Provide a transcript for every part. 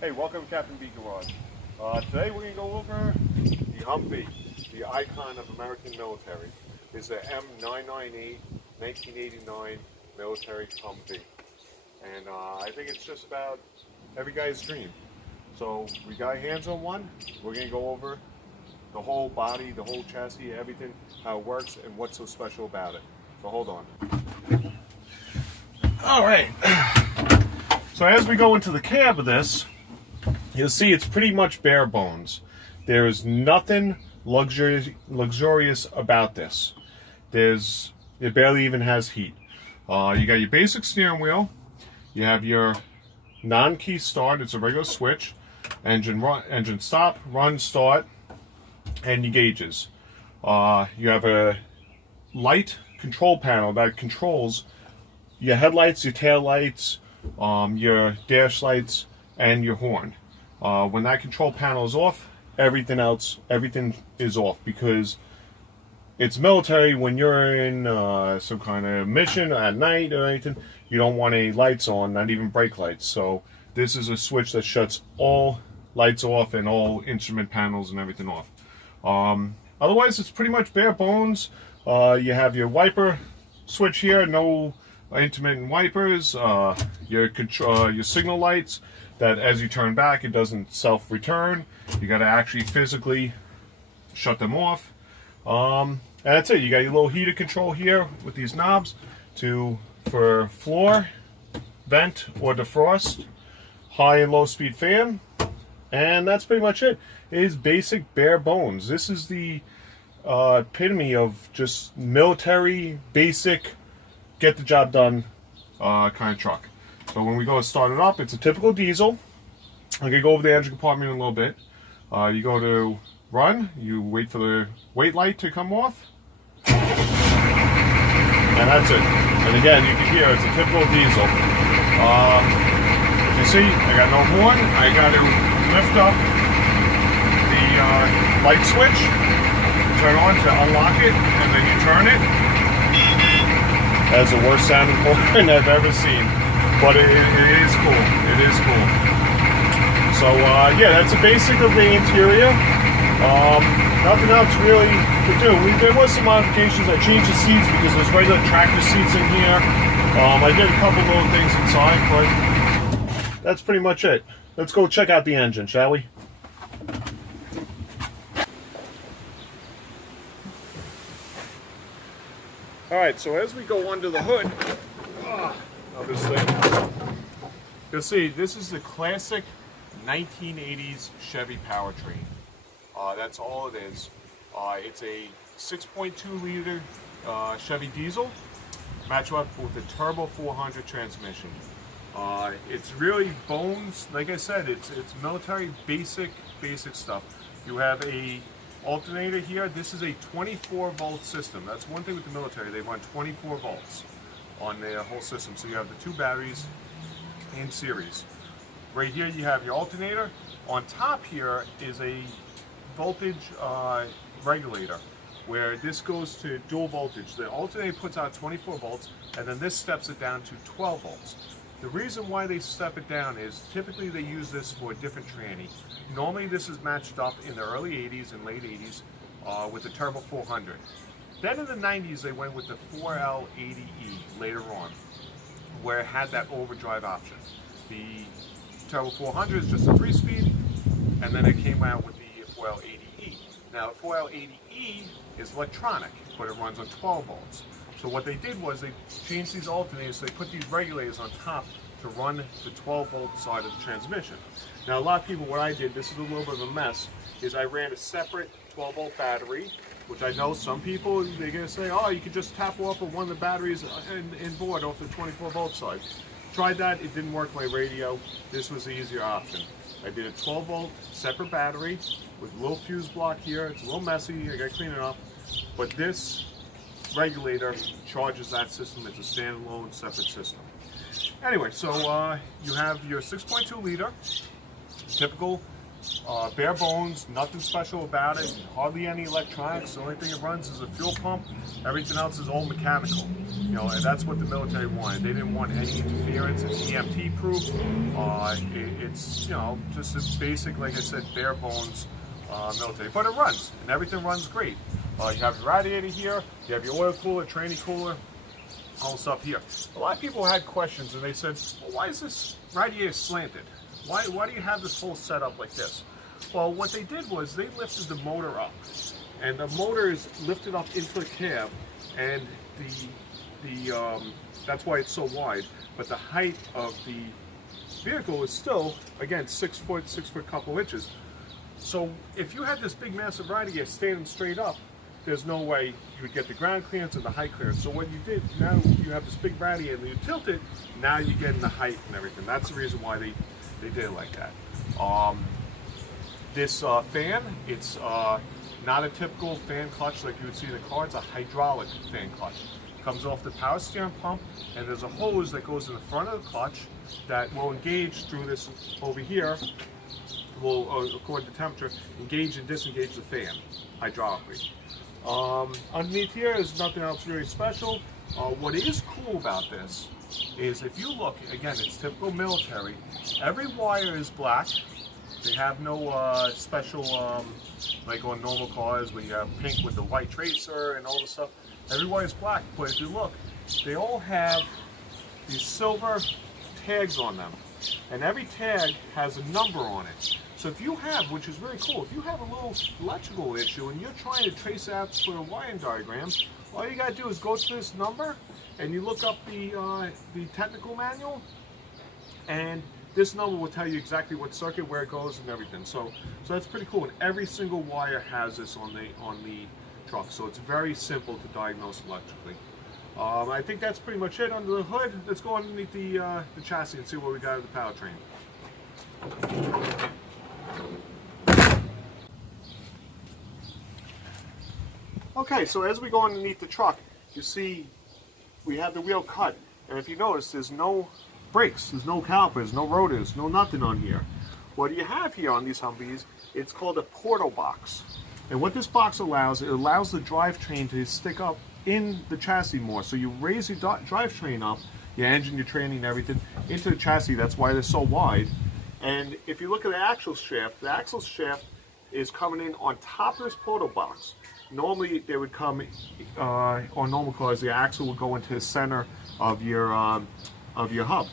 Hey, welcome to Captain B Garage. Today we're going to go over the Humvee, the icon of American military. It's the M998 1989 military Humvee. And I think it's just about every guy's dream. So we got hands on one. We're going to go over the whole body, the whole chassis, everything, how it works, and what's so special about it. So hold on. All right. So as we go into the cab of this, you'll see it's pretty much bare bones. There is nothing luxurious about this. It barely even has heat. You got your basic steering wheel. You have your non-key start. It's a regular switch. Engine stop, run, start, and your gauges. You have a light control panel that controls your headlights, your tail lights, your dash lights, and your horn. When that control panel is off, everything is off, because it's military. When you're in some kind of mission at night or anything, you don't want any lights on, not even brake lights. So this is a switch that shuts all lights off and all instrument panels and everything off. Otherwise, it's pretty much bare bones. You have your wiper switch here, no intermittent wipers, your signal lights, that as you turn back, it doesn't self-return. You got to actually physically shut them off. And that's it. You got your little heater control here with these knobs for floor, vent, or defrost, high and low speed fan, and that's pretty much it. It is basic bare bones. This is the epitome of just military, basic, get the job done kind of truck. So when we go to start it up, it's a typical diesel. I'm going to go over the engine compartment in a little bit. You go to run, you wait for the wait light to come off, and that's it. And again, you can hear it's a typical diesel. You see, I got no horn. I got to lift up the light switch, turn on to unlock it, and then you turn it. That's the worst sounding horn I've ever seen, but it is cool. It is cool. So yeah, that's the basic of the interior. Nothing else really to do. There was some modifications. I changed the seats because there's regular tractor seats in here. I did a couple little things inside, but that's pretty much it. Let's go check out the engine, shall we? Alright, so as we go under the hood of this thing, you'll see this is the classic 1980s Chevy powertrain. That's all it is. It's a 6.2 liter Chevy diesel, matched up with a turbo 400 transmission. It's really bones. Like I said, it's military basic stuff. You have a alternator here. This is a 24 volt system. That's one thing with the military. They run 24 volts on their whole system. So you have the two batteries in series. Right here you have your alternator. On top here is a voltage regulator, where this goes to dual voltage. The alternator puts out 24 volts, and then this steps it down to 12 volts. The reason why they step it down is typically they use this for a different tranny. Normally this is matched up in the early 80s and late 80s with the Turbo 400. Then in the 90s they went with the 4L80E later on, where it had that overdrive option. The Turbo 400 is just a 3-speed, and then it came out with the 4L80E. Now the 4L80E is electronic, but it runs on 12 volts. So what they did was they changed these alternators, so they put these regulators on top to run the 12 volt side of the transmission. Now a lot of people, what I did, this is a little bit of a mess, is I ran a separate 12 volt battery, which I know some people, they're going to say, oh, you could just tap off of one of the batteries in board off the 24 volt side. Tried that, it didn't work my radio. This was the easier option. I did a 12 volt separate battery with a little fuse block here. It's a little messy, I got to clean it up, but this regulator charges that system. It's a standalone separate system. Anyway, so you have your 6.2 liter typical bare bones, nothing special about it, hardly any electronics. The only thing it runs is a fuel pump. Everything else is all mechanical. You know, and that's what the military wanted. They didn't want any interference. It's EMT proof. It's, you know, just a basic, like I said, bare bones military. But it runs, and everything runs great. You have your radiator here, you have your oil cooler, tranny cooler, all stuff here. A lot of people had questions, and they said, well, why is this radiator slanted? Why do you have this whole setup like this? Well, what they did was they lifted the motor up, and the motor is lifted up into the cab, and that's why it's so wide. But the height of the vehicle is still, again, 6 foot couple inches. So if you had this big massive radiator standing straight up, there's no way you would get the ground clearance and the height clearance. So what you did, now you have this big radiator and you tilt it, now you get the height and everything. That's the reason why they did it like that. This fan, it's not a typical fan clutch like you would see in a car. It's a hydraulic fan clutch. It comes off the power steering pump, and there's a hose that goes in the front of the clutch that will engage through this over here, will, according to temperature, engage and disengage the fan hydraulically. Underneath here is nothing else really special. What is cool about this is if you look, again, it's typical military. Every wire is black. They have no special, like on normal cars where you have pink with the white tracer and all the stuff. Every wire is black, but if you look, they all have these silver tags on them. And every tag has a number on it. So if you have, which is really cool, if you have a little electrical issue and you're trying to trace out for a wiring diagram, all you gotta do is go to this number and you look up the technical manual, and this number will tell you exactly what circuit, where it goes, and everything. So that's pretty cool. And every single wire has this on the truck, so it's very simple to diagnose electrically. I think that's pretty much it under the hood. Let's go underneath the chassis and see what we got of the powertrain. Okay, so as we go underneath the truck, you see we have the wheel cut, and if you notice, there's no brakes, there's no calipers, no rotors, no nothing on here. What you have here on these Humvees, it's called a portal box. And what this box allows, it allows the drivetrain to stick up in the chassis more. So you raise your drivetrain up, your engine, your training, everything, into the chassis. That's why they're so wide. And if you look at the axle shaft is coming in on top of this portal box. Normally, they would come on normal cars. The axle would go into the center of your hub.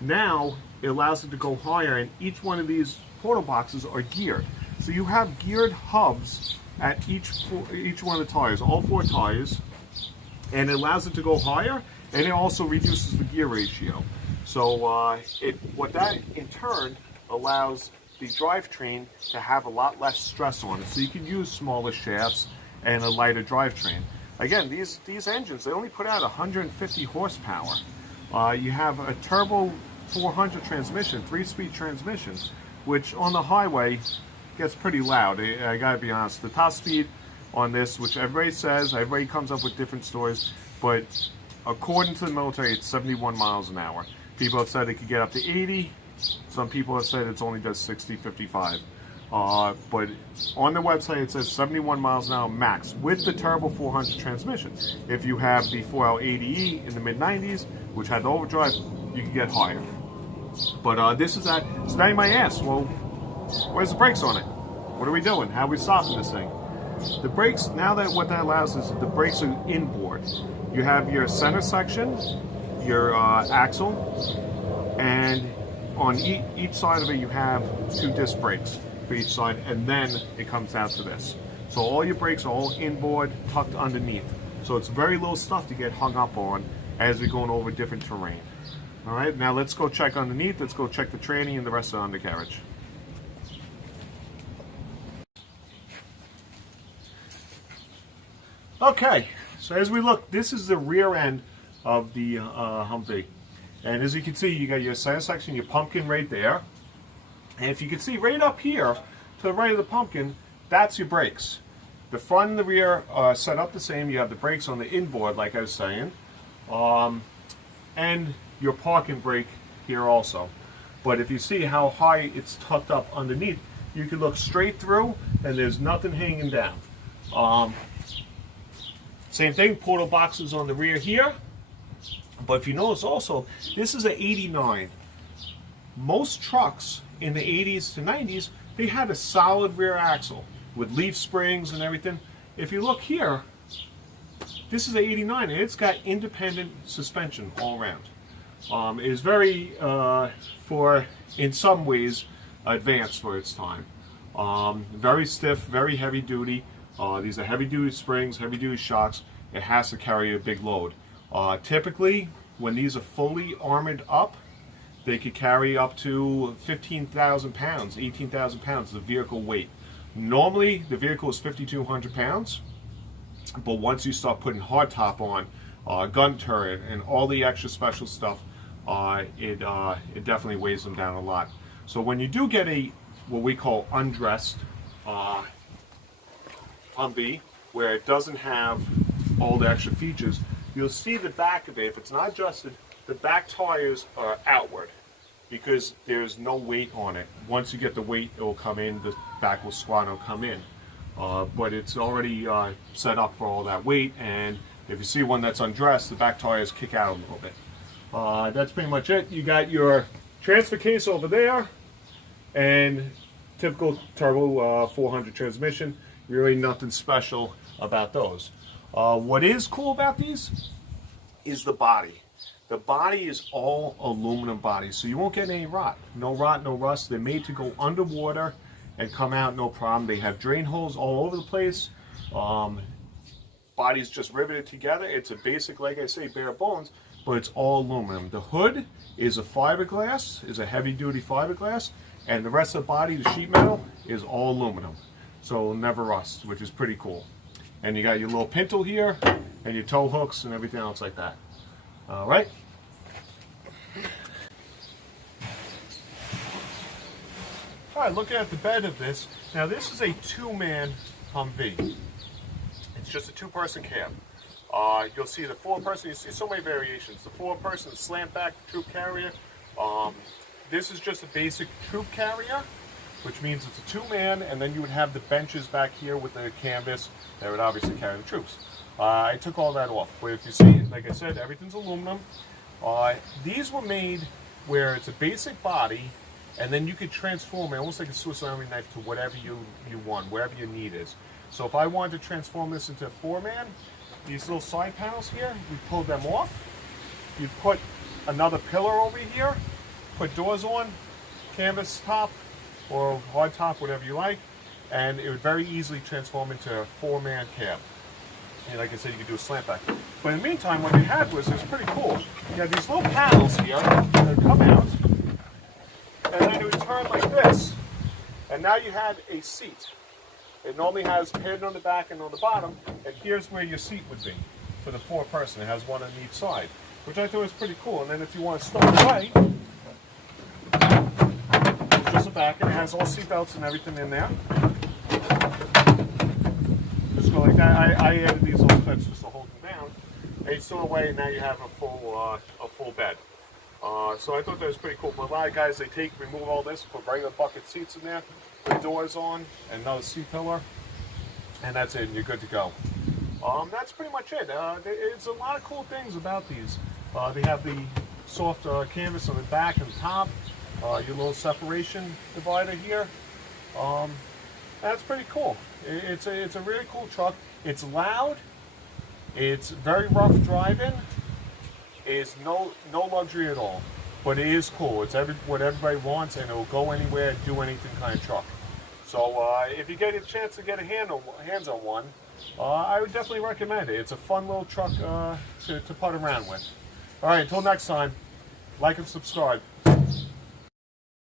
Now it allows it to go higher, and each one of these portal boxes are geared. So you have geared hubs at each one of the tires, all 4 tires, and it allows it to go higher, and it also reduces the gear ratio. So what that in turn allows the drivetrain to have a lot less stress on it. So you can use smaller shafts and a lighter drivetrain. Again, these engines, they only put out 150 horsepower. You have a turbo 400 transmission, 3-speed transmission, which on the highway gets pretty loud. I gotta be honest. The top speed on this, which everybody says, everybody comes up with different stories, but according to the military, it's 71 miles an hour. People have said it could get up to 80. Some people have said it's only does 60, 55. But on the website it says 71 miles an hour max with the turbo 400 transmission. If you have the 4L80E in the mid-90s, which had the overdrive, you can get higher. But this is that. So now you might ask, well, where's the brakes on it? What are we doing? How are we stopping this thing? The brakes, now that what that allows is the brakes are inboard. You have your center section, your axle, and on each side of it you have 2 disc brakes for each side, and then it comes down to this. So all your brakes are all inboard, tucked underneath. So it's very little stuff to get hung up on as we're going over different terrain. All right, now let's go check underneath. Let's go check the tranny and the rest of the undercarriage. Okay, so as we look, this is the rear end of the Humvee. And as you can see, you got your center section, your pumpkin right there. And if you can see right up here, to the right of the pumpkin, that's your brakes. The front and the rear are set up the same. You have the brakes on the inboard, like I was saying. And your parking brake here also. But if you see how high it's tucked up underneath, you can look straight through and there's nothing hanging down. Same thing, portal boxes on the rear here. But if you notice also, this is an 89. Most trucks in the 80s to 90s, they had a solid rear axle with leaf springs and everything. If you look here, this is an 89 and it's got independent suspension all around. It is very, in some ways, advanced for its time. Very stiff, very heavy duty. These are heavy duty springs, heavy duty shocks. It has to carry a big load. Typically, when these are fully armored up, they could carry up to 15,000 pounds, 18,000 pounds, the vehicle weight. Normally, the vehicle is 5,200 pounds, but once you start putting hardtop on, gun turret, and all the extra special stuff, it definitely weighs them down a lot. So when you do get what we call undressed Humvee, where it doesn't have all the extra features, you'll see the back of it, if it's not adjusted, the back tires are outward because there's no weight on it. Once you get the weight, it will come in, the back will squat and it'll come in. But it's already set up for all that weight, and if you see one that's undressed, the back tires kick out a little bit. That's pretty much it. You got your transfer case over there, and typical turbo 400 transmission. Really nothing special about those. What is cool about these is the body. The body is all aluminum body, so you won't get any rot. No rot, no rust. They're made to go underwater and come out no problem. They have drain holes all over the place. Body's just riveted together. It's a basic, like I say, bare bones, but it's all aluminum. The hood is a fiberglass, is a heavy duty fiberglass, and the rest of the body, the sheet metal, is all aluminum. So it'll never rust, which is pretty cool. And you got your little pintle here, and your tow hooks and everything else like that. All right. All right, looking at the bed of this. Now this is a two-man Humvee. It's just a two-person cab. You'll see the four-person, you see so many variations. The four-person slant back troop carrier. This is just a basic troop carrier, which means it's a two-man, and then you would have the benches back here with the canvas that would obviously carry the troops. I took all that off, but if you see, like I said, everything's aluminum. These were made where it's a basic body, and then you could transform it almost like a Swiss Army knife to whatever you want, wherever your need is. So if I wanted to transform this into a four-man, these little side panels here, you pull them off. You put another pillar over here, put doors on, canvas top, or hard top, whatever you like, and it would very easily transform into a four-man cab. And like I said, you could do a slant back. But in the meantime, what they had was pretty cool. You had these little panels here that would come out, and then it would turn like this, and now you had a seat. It normally has padding on the back and on the bottom, and here's where your seat would be for the four-person. It has one on each side, which I thought was pretty cool. And then if you want to start right, it's just the back, and it has all seat belts and everything in there. Just go like that. I added these little clips just to hold them down. And you store away, and now you have a full bed. So I thought that was pretty cool. But a lot of guys, they remove all this, put regular bucket seats in there, put doors on, and another seat pillar, and that's it, and you're good to go. That's pretty much it. There's a lot of cool things about these. They have the soft canvas on the back and top, your little separation divider here. That's pretty cool. It's a really cool truck. It's loud. It's very rough driving. It's no luxury at all, but it is cool. It's what everybody wants, and it will go anywhere, do anything kind of truck. So if you get a chance to get hands on one, I would definitely recommend it. It's a fun little truck to putt around with. All right, until next time, like and subscribe.